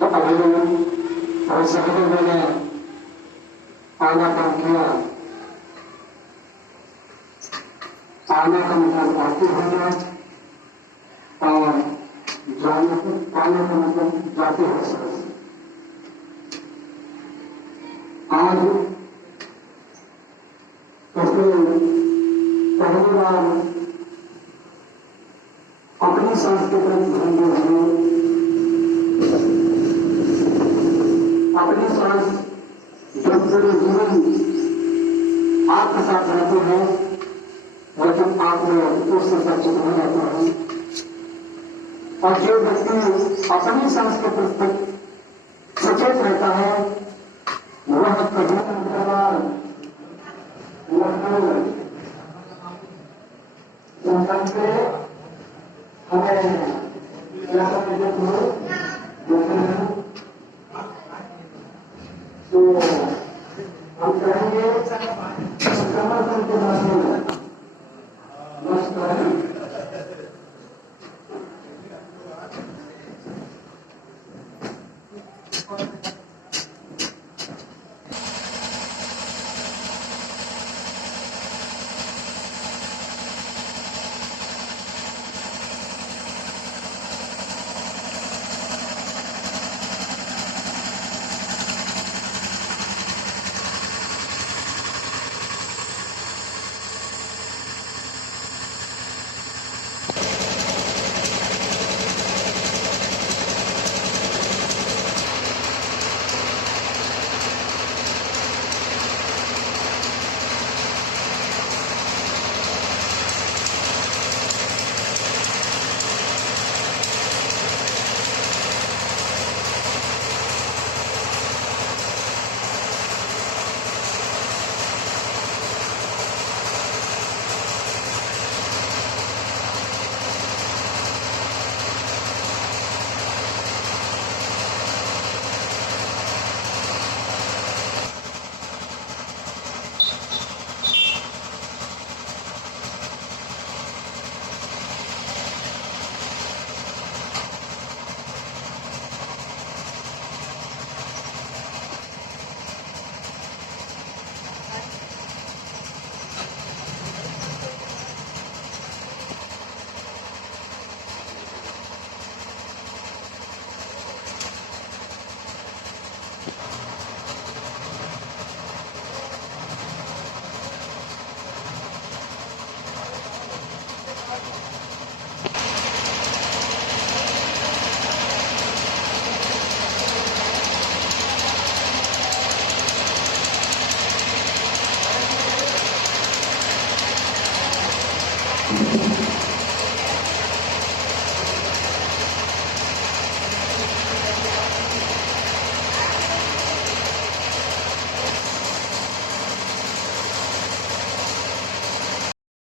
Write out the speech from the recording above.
तो अभी और सभी मैंने आनापन किया। आने का मतलब आते होना और जाने का मतलब जाते हो सकते। आज पहली बार अपनी सांस्कृतिक धर्म में अपनी सांस जब पूरे जीवन आपके साथ रहते हैं लेकिन आप में उससे सचित नहीं रहते हैं। और जो व्यक्ति अपनी सांस्कृतिक पर सचेत रहता है वह कभी हमें